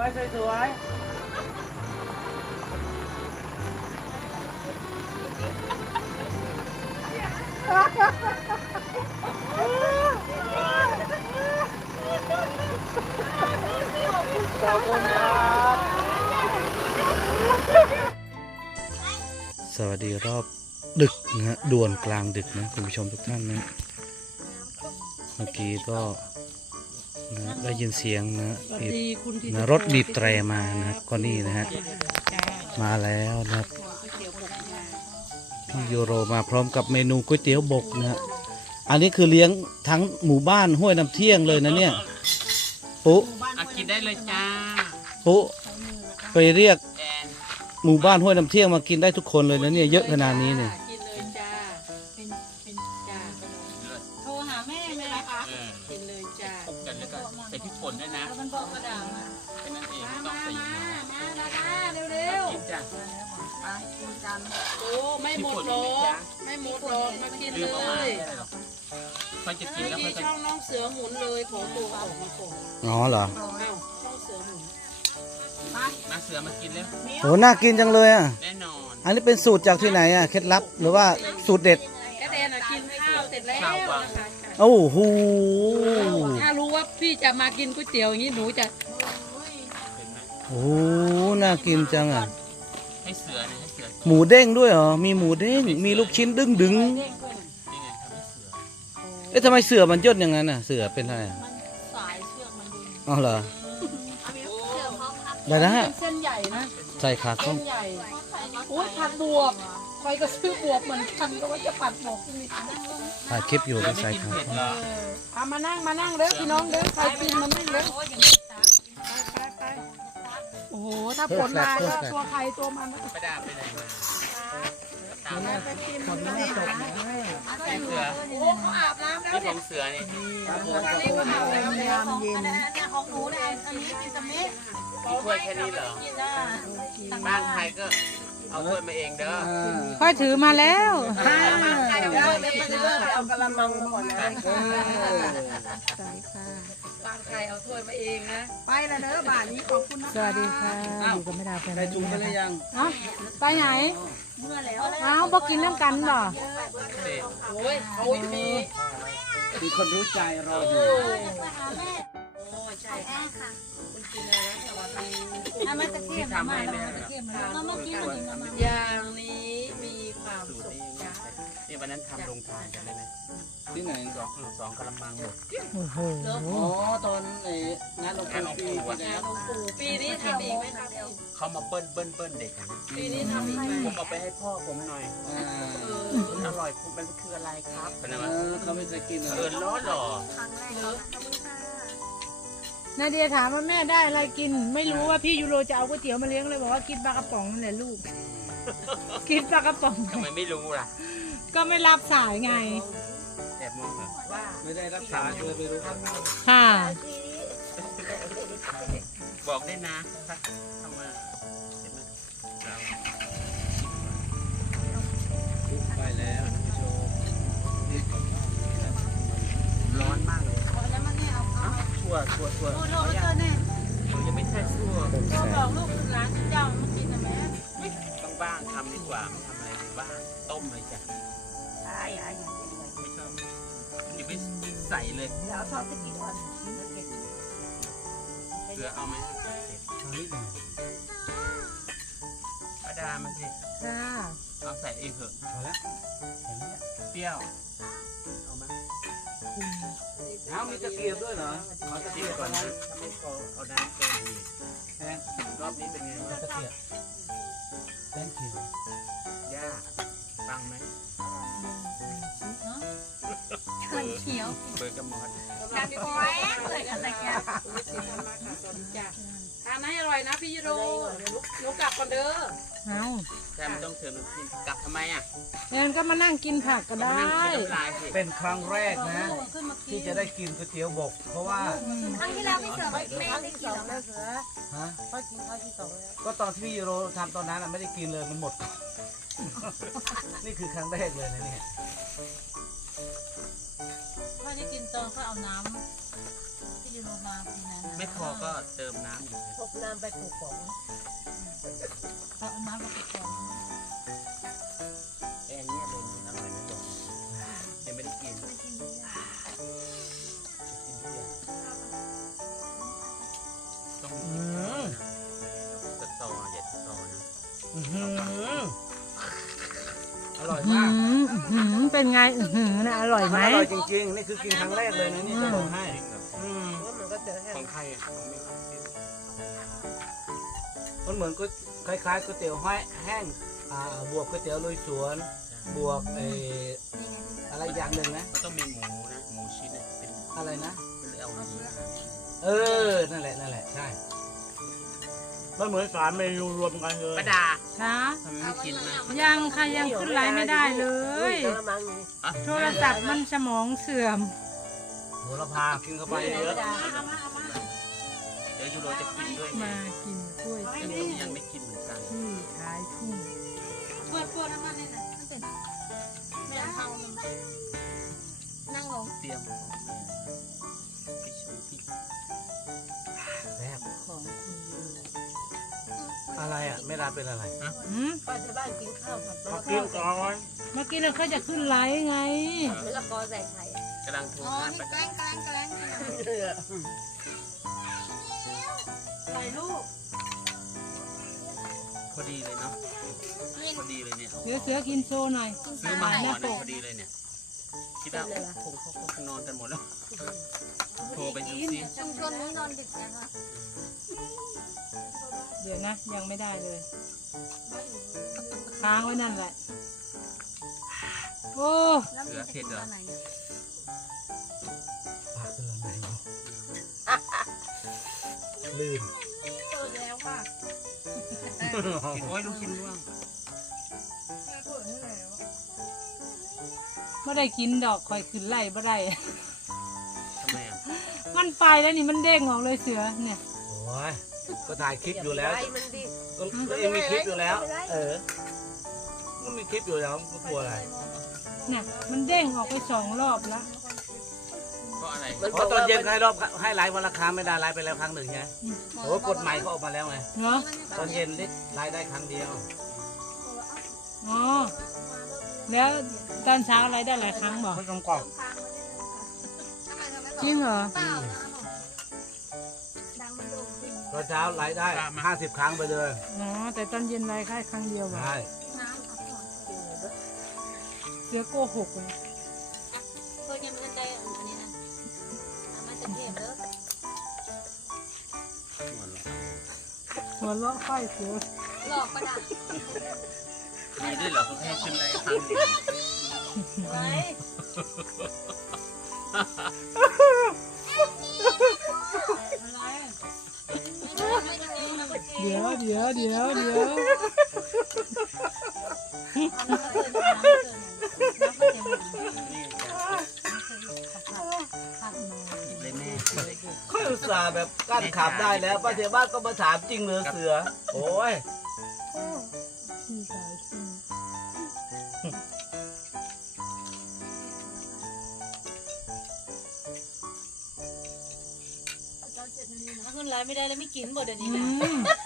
วยสวยขอบคุณครับสวัสดีรอบดึกนะฮะด่วนกลางดึกนะคุณผู้ชมทุกท่านนะ เมื่อกี้ก็ นะได้ยินเสียงนะบีบนะรถบีบแตรมานะครับก็นี่นะฮะมาแล้วนะครับพี่โยโรมาพร้อมกับเมนูก๋วยเตี๋ยวบกนะฮะอันนี้คือเลี้ยงทั้งหมู่บ้านห้วยน้ำเที่ยงเลยนะเนี่ยปุ๊อะกินได้เลยจ้าปุ๊ไปเรียกแอนหมู่บ้านห้วยน้ำเที่ยงมากินได้ทุกคนเลยนะเนี่ยเยอะขนาดนี้เนี่ย โทรหาแม่ไหมคะเออกินเลยจ้าคลุกกันแล้วก็ใส่พริกป่นด้วยนะแล้วมันบอกกระดาษมาแค่นั้นเองไม่ต้องใส่อย่างอื่นนะมาดาดาเร็วกินจ้ะๆไปกินกันโอ้ไม่หมดหรอกไม่หมดหรอกมากินลืเลมเอามาไม่ยได้หรอกเขาจะกินเมื่อแล้วกี้เขาก็ช่องน้องเสือหมุนเลยขอตัวออกมาก่อนอ๋อเหรออ้าวช่องเสือหมุนมาเสือมากินแล้วโหน่ากินจังเลยอะ แน่นอนอันนี้เป็นสูตรจากที่ไหนอะ เคล็ดลับหรือว่าสูตรเด็ดแกแดนอะกินข้าวเสร็จแล้วนะคะ โอ้โหถ้ารู้ว่าพี่จะมากินก๋วยเตี๋ยวอย่างนี้หนูจะเห็นไหมโอ้โหน่ากินจังอะให้เสือเนี่ยให้เสือหมูเด้งด้วยเหรอมีหมูเด้งมีลูกชิ้นดึงดึงนี่ไงทำให้เสือเอ๊ะทำไมเสือมันย่นอย่างนั้นอะ เสือเป็นอะไรอะมันสายเชือกมันดึงอ๋อเหรอเชือกพร้อมพักได้นะฮะเส้นใหญ่นะใส่ขาข้องเส้นใหญ่โอ้ยผัดบวบ ใครก็ซื้อบวบเหมือนกันก็ว่าจะผัดบวบกินอีกถ่ายคลิปอยู่เราไปไม่ใส่กินขาเผ็ดข้องเหรอเอามานั่งมานั่งเด้อพี่น้องเด้อใครกินมานั่งเด้อโอ้ยอย่างนี้จ้าไปไปโอ้โหถ้าผลมาก็ตัวใครตัวมันนะประดาไปไหนมาตามไปกินมันไม่ได้ให้เสือโอ้เขาอาบน้ำแล้วนี่ขเนี่ยองเสือนี่ตอนนี้เขาอาบน้ำแล้วของอันนั้นเนี่ยของหนูเนี่ยอันนี้กินสมิธมีถ้วยแค่นี้เหรอกินได้บ้านใครก็ เอาถ้วยมาเองเด้อค่อยถือมาแล้วใครเอาไปไม่ไปเลยเอากระมังมาก่อนนะใช่ค่ะบ้านใครเอาถ้วยมาเองนะ ไปแล้วเด้อบ้านนี้ขอบคุณนะสวัสดีค่ะอยู่กับแม่ดาแฟนใส่ถุงไปหรือยังเอ้าไปไหนเมื่อแล้วเอ้าบอกกินน้ำกันเหรอเด็โอ้ยโอ้ยมีมีคนรู้ใจรออยู่ไปหาแม่โอ้ ใช่แอค่ะคุณกินอะไรนะสวัสดีน้ำมันตะเกียบมามันตะเกียบมาเมื่อกี้มันกินมาอย่างนี้มีความสุขนี้จ้านี่วันนั้นทำโรงทานกันได้ไหมที่ไหนสองสองกะละมังหมดโอ้โหอ๋อตอนไอ้งานลงงานหลงปู่อะงานลงปู่ปีนี้ทำอีกไหมคะพี่เขามาเบิ้ลเบิ้ลเบิ้ลเด็กปีนี้ทำอีกไหมผมเอาไปให้พ่อผมหน่อยอ่ามันอร่อยมันคืออะไรครับเป็นอะไรเออเขาไม่จะกินเหรเอออล้อหล่อ นาเดียถามว่าแม่ได้อะไรกิน ไม่รู้ว่าพี่ยูโรจะเอาก๋วยเตี๋ยวมาเลี้ยงเลยบอกว่ากินปลากระป๋องนั่นแหละลูก กินปลากระป๋อง ทำไมไม่รู้ล่ะ ก็ไม่รับสายไง แอบมองเหรอไม่ได้รับสารเลยไม่รู้ค่ะ บอกได้นะถ้าทำมาเห็นไหมเราไปแล้วผู้ชมร้อนมาก เอาชั่วชั่วชั่วโทรโทรเจอเนี่ยยังไม่ใช่ชั่วผมโทรแสบอกลูกร้านเจ้ามากินนะแม่ต้องบ้างทำดีกว่าไม่ทำอะไรเลยบ้างต้มเลยจ้ะตายอะอย่างนี้ไม่ชอบอย่าไปใส่เลยเดี๋ยวชอบจะกินก่อนเกลือเอาไหมป้าดามันสิค่ะเอาใส่เองเถอะพอแล้วเปรี้ยวเอาไหม เอ้ามีตะเกียบด้วยเหรอขอตะจิ้เกีมยบก่ก่ออนนนะนะถ้าไม่พอเอาน้ำเติมอีกแทนรอบนี้เป็นไงวะตะเกียบ thank you ยากฟังไหมเขียว เขียวเบอร์กระมอดจังแหวงเลยกันตะเกียบทานให้อร่อยนะพี่ยูโรหนูกลับก่อนเด้อเอาแต่มันต้องเติมน้ำจิ้มกลับทำไมอะแอนก็มานั่งกินผักก็มาได้นั่งกินน้ำลายสิเป็นครั้งแรกนะขึ้นมากินที่จะได้กินก๋วยเตี๋ยวบก เพราะว่าครั้งที่แล้วพี่เสือไม่ได้กินหรอกนะฮะค่อยกินครั้งที่สองแล้วก็ตอนที่ยูโรทำตอนนั้นอะไม่ได้กินเลยมันหมด นี่คือครั้งแรกเลยนะเนี่ยค่อย ได้กินตอนค่อยเอาน้ำที่โยยูโรมาปีนั้นไม่พอก็เติมน้ำอยู่พกน้ำไปปลูกของเอาน้ำมาไปก่อนแอนเนี่ยเลยอร่อยไม่บอกยังไม่ได้กินไม่กินทุกอย่างกินทุกอย่างต้องอืมีมสตออย่าสตอนะอื้อหืออร่อยหืมากมหืม เป็นไงอื้อหือนะอร่อยไหม อร่อยจริงๆ นี่คือกินครั้งแรกเลยนะนี่จะบอกให้จริงเหรออืมว่ามันก็จะแห้ของงใครอะของไม่มันเหมือนก็คล้ายๆก๋วยเตี๋ยวห้อยแห้งอ่าบวกก๋วยเตี๋ยวลุยสวน บวกเอออะไรอย่างหนึ่งนะ มันต้องมีหมูนะหมูชิ้นเนี่ยเป็นอะไรนะ เป็นเอลดี เออ นั่นแหละ นั่นแหละ ใช่ มันเหมือนสามเมนูรวมกันเลยประดาค่ะทำไมไม่กินนะยังค่ะยังขึ้นไลน์ไม่ได้เลยกระมังนี่โทรศัพท์มันสมองเสื่อม โหระพากินเข้าไปเยอะเดี๋ยวยูโรจะกินด้วยไงมากินกล้วยยูเตี๋โรยวยังไม่กินเหมือนกันที่ท้ายทุ่งปวดปวดน้ำมันเลยนะมันเป็นแม่เฮามันนั่งลงเตรียมของแม่พี่ชูพี่แซ่บของคุณยู อะไรอะไม่รับเป็นอะไรหืมป้าที่บ้านกินข้าวผัดมะมาละกกิอนก่อนเมื่อกี้เราเขาจะขึ้นไลฟ์ไง มะละกอใส่ไข่กำลังโทรอ๋อหานี่ประแกล้ดางแกล้งแกล้งใส่ลูกพอดีเลยเนาะพอดีเลยเนี่ยเสือเสือกินโซหน่อยซื้อมาห่อหนึงพอดีเลยเนี่ยคิดว่าคงเขาคงนอนกันหมดแล้วโทรไปดูซิชุมชนนี้นอนดึกจังวะเดี๋ยวนะ ยังไม่ได้เลย ค้างไว้นั่นแหละ โอ้แล้วมันจะกินตอนไหนอะปากเป็นอะไรเนาะลื่นเปิดแล้วค่ะโอ้ยลูกชิ้นร่วงไม่ได้กินดอกคอยขึ้นไล่ไม่ได้ทำไมอะมันไปแล้วนี่มันเด้งออกเลยเสือเนี่ย โอ้ย ก็ถ่ายคลิปอยู่แล้วไข่มันดิก็ก็เองมีคลิปอยู่แล้ว เออมันมีคลิปอยู่แล้วมันกลัวอะไรเนี่ยมันเด้งออกไปสองรอบแล้วเพราะอะไรมันเพบอราะกตอนว่าเย็นให้รอบให้ไลฟ์วันละครั้งไม่ได้ไลฟ์ไปแล้วครั้งหนึ่งไงโอ้กฎหมายเขาออกมาแล้วไงเหรอตอนเย็นไลฟ์ได้ครั้งเดียวอ๋อแล้วตอนเช้าอะไรได้หลายครั้งบอกมันกำกรอบจริงเหรอ เปล่านะ อนเช้าไลฟ์ได้ห้าสิบครั้งไปเลยอ๋อแต่ตอนเย็นไรแค่ครั้งเดียวบอกใช่น้ำค่ะก่อนเสือโกหกเลยเพื่อนยังไม่ได้อันนี้นะมันจะเก็บเด้อหัวเราะหัวเราะค่อยเสือหลอกประดับมีด้วยเหรอเขาให้ขึ้นได้ครั้งหนึ่งไว้ ดี๋ยวเดี๋ยวเดี๋ยวเดี๋ยวค่อยอุตส่าห์แบบกั้นขับได้แล้วป้าเสียบ้านก็มาถามจริงเหรือเสือ โอ้ยที่สายที่ถ้าขึ้นไลไม่ได้แล้วไม่กินบ่เดี๋ยวนี้อืนะ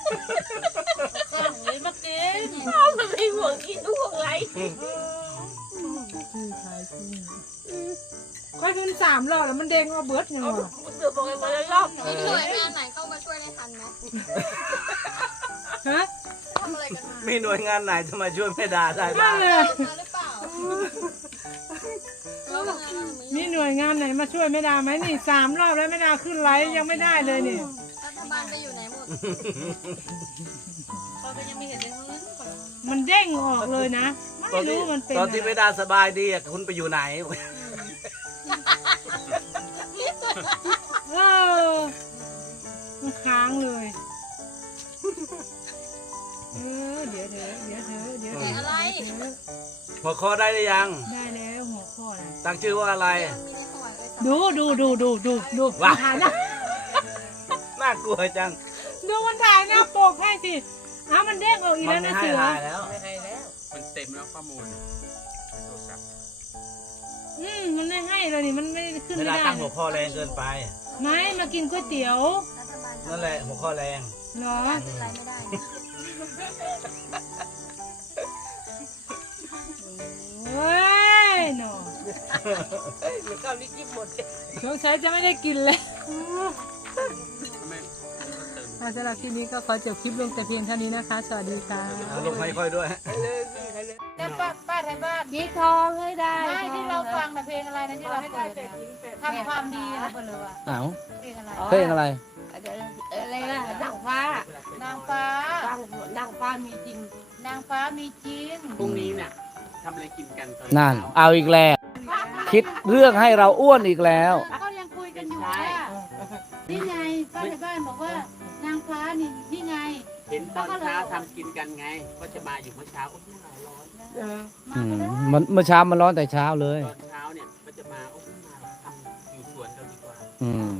มรอบแล้วมันเด้งว่าเบิร์ดยังไงเสือบอกให้มาแล้วรอบมีหน่วยงานไหนเข้ามาช่วยได้ทันไหมฮะทำอะไรกันมามีหน่วยงานไหนจะมาช่วยแม่ดาได้บ้านั่งนเลยมาหรือเปล่าแล้วงานเราทำไมมีหน่วยงานไหนมาช่วยไม่ได้ไหมนี่สามรอบแล้วไม่ได้ขึ้นไลฟ์ยังไม่ได้เลยนี่รัฐบาลไปอยู่ไหนหมดเขาก็ยังไม่เห็นเลยเฮ้ยก่อนมันเด้งออกเลยนะตอไม่นที่รู้มันเป็นตอนที่อะไรแม่ดาสบายดีอะคุณไปอยู่ไหน เออมันค้างเลย เออ เดี๋ยวเถอะเดี๋ยวเถอะเดี๋ยวเถแต่อะอะไร เดี๋ยวเถอะหัวข้อได้หรือยัง ได้แล้วหัวข้อนะตั้งชื่อว่าอะไรมีในถวายไปสองดูดูดูดูดูดูว้าถ่ายหน้าน่ากลัวจังดูมันถ่ายหน้าปกให้สิอ้าวมันเด้งออกอีกมัแล้วไม่นะให้เสือถ่ายแล้วไม่ให้แล้ว มันเต็มแล้วข้อมูลในโทรศัพท์ อืมมันไม่ให้เลยนี่มันไม่ขึ้นเวไม่ลาได้ตั้งหัวข้อแรงเกินไปเไม่มากินก๋วยเตี๋ยวรัฐบาลนั่นแหละหัวข้อแรงเหรอเป็นไรไม่ได้นะเว้ยหนอหรือข้าวนี้กินหมดเลยสงสัยจะไม่ได้กินเลยทำไมเติมค่ะสำหรับคลิปนี้ก็ขอจบคลิปลงแต่เพียงเท่านี้นะคะ สวัสดีค่ะลงไม่ค่อยด้วยแต่ป้าป้าไทยบ้านยีทองให้ได้ไม่ที่เราฟังนะเพลงอะไรนะที่เราเปิดนะทำความดีนะเปิดเลยว่าเอ้าเพลงอะไรเพลงอะไรอะไรนะนางฟ้านางฟ้านางนางฟ้ามีจริง นางฟ้ามีจริงพรุ่งนี้เนี่ยทำอะไรกินกันตอนนั่นเช้าเอาอีกแล้ว คิดเรื่องให้เราอ้วนอีกแล้ว ก็ยังคุยกันอยู่ว่านี่ไงป้าไทยบ้านบอกว่านางฟ้านี่นี่ไง เห็นตอนเช้าทำกินกันไง ก็จะมาอยู่เมื่อเช้าโอ้ยไม่ไหวร้อน เอออืมมันเมื่อเช้ามันร้อนแต่เช้าเลย ตอนเช้าเนี่ยก็จะมาโอ้ยมาทำอยู่สวนเราดีกว่าอืม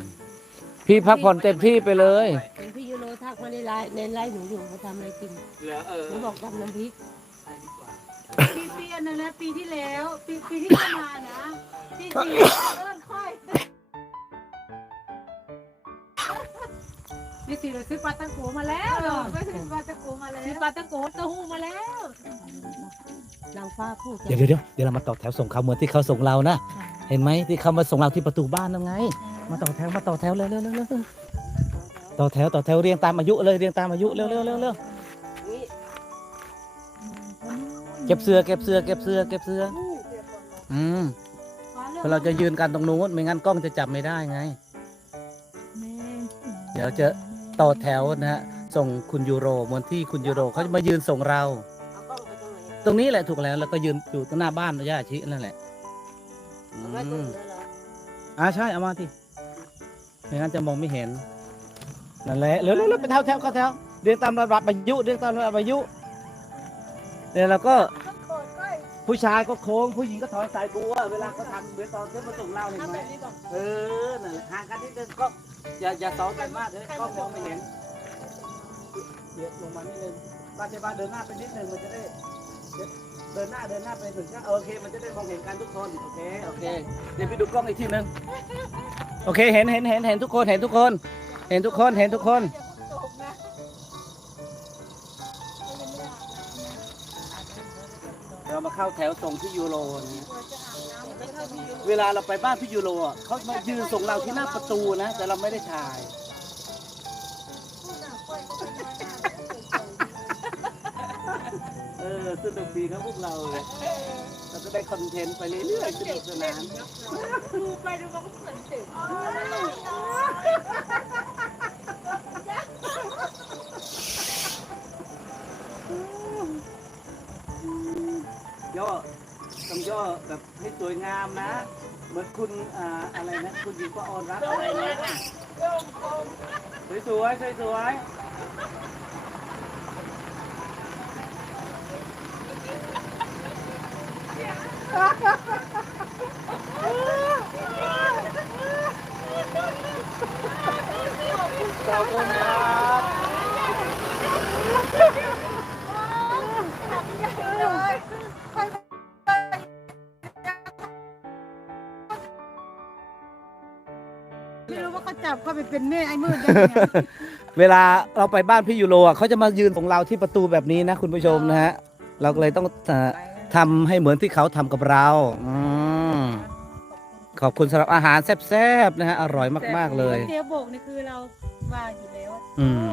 พี่พักผ่อนเต็มที่ไปเลย เห็นพี่ยูโรทักมาในไลน์ในไลน์หนูอยู่เขาทำอะไรกินเหลือเออหนูบอกทำน้ำพริกไปดีกว่าปีปีอันนึงนะปีที่แล้วปีปีที่จะมานะปีสี่เอิ้นค่อยปีสี่เราซื้อปลาตังโกมาแล้วเนาะไปซื้อปลาตังโกมาแล้วซื้อปลาตังโกเต้าหู้มาแล้ว นางฟ้าพูดเดี๋ยวเดี๋ยวเดี๋ยวเรามาต่อแถวส่งเขาเหมือนที่เขาส่งเรานะเห็นไหมที่เขามาส่งเราที่ประตูบ้านนั่นไง มาต่อแถวมาต่อแถวเร็วเร็วเร็วเร็วต่อแถวต่อแถวเรียงตามอายุเลยเรียงตามอายุเร็วเร็วเร็วเร็วนี่เก็บเสื้อเก็บเสื้อเก็บเสื้อเก็บเสื้ออืมเพราะเราจะยืนกันตรงนู้นไม่งั้นกล้องจะจับไม่ได้ไง เดี๋ยวจะต่อแถวนะฮะส่งคุณยูโรเหมือนที่คุณยูโรเขาจะมายืนส่งเรา ตรงไหนตรงนี้แหละถูกแล้วแล้วก็ยืนอยู่ตรงหน้าบ้านย่าชินั่นแหละอืเอาไว้ตรงมเหนือเหรออ่าใช่เอามาที่ไม่งั้นจะมองไม่เห็นนั่นแหละเร็วเร็วเร็วไปแถวแถวเข้าแถวเรียงตามระดับอายุเรียงตามระดับอายุเดี๋ยวเราก็ผู้ชายก็โค้ง ผู้หญิงก็ถอนสายบัวเวลาเขาทำเหมือนตอนที่มาส่งเราเห็นไหมเออนั่นแหละห่างกันนิดนึงก็อย่าอย่าซ้อนกันมากเลยก็มองไม่เห็นเดี๋ยวลงมานิดนึงบ้านเจ้าบ้านเดินหน้าไปนิดนึงมันจะได้ เดินหน้าเดินหน้าไปถึงก็โอเค มันจะได้มองเห็นกันทุกคนโอเคโอเค เดี๋ยวไปดูกล้องอีกทีนึงโอเคเห็นเห็นเห็นเห็นทุกคนเห็นทุกคน เห็นทุกคนเห็นทุกคนเรามาเข้าแถวส่งพี่ยูโรเนี่เวลาเราไปบ้านพี่ยูโรเขามายืนส่งเราที่หน้าประตูนะ แต่เราไม่ได้ถ่าย เออสนุกดีนะพวกเราเลยเราก็ได้คอนเทนต์ไปเรื่อยๆสนุกสนานดูไปดูมาก็เหมือนตึกย่อต้องย่อแบบให้สวยงามนะ เหมือนคุณอ่าอะไรนะคุณหญิงป้าออนรักอะไรนะสวยๆสวย ขอบคุณครับไม่รู้ว่าเขาจับเขาไปเป็นแม่ไอ้มืดยังไงเวลาเราไปบ้านพี่ยูโรอะเขาจะมายืนของเราที่ประตูแบบนี้นะคุณผู้ชมนะฮะ เราก็เลยต้องเอ่อ ทำให้เหมือนที่เขาทำกับเราอืมขอบคุณสำหรับอาหารแซ่บๆนะฮะอร่อยมากๆเลย เตียวโบกนี่คือเราวางอยู่แล้ว อืม